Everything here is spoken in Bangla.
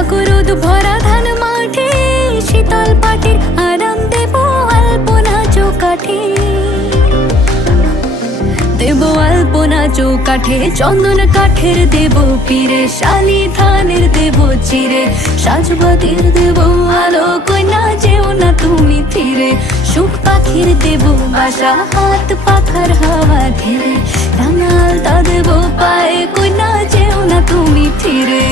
থাকো রোদ ভরা ধান মাঠে, শীতল পাটির আরাম দেব আলপনা চৌকাঠে। দেব আলপনা চৌকাঠে, চন্দন কাঠের দেব পীরে, শালি ধানের দেব চিরে, সাজবাতির দেব আলো, কইনা যেও না তুমি ফিরে। সুখ পাখির দেব বাসা, হাত পাখার হাওয়া ধীরে, রাঙাল তা দেব পায়ে, কইনা যেও না তুমি ফিরে।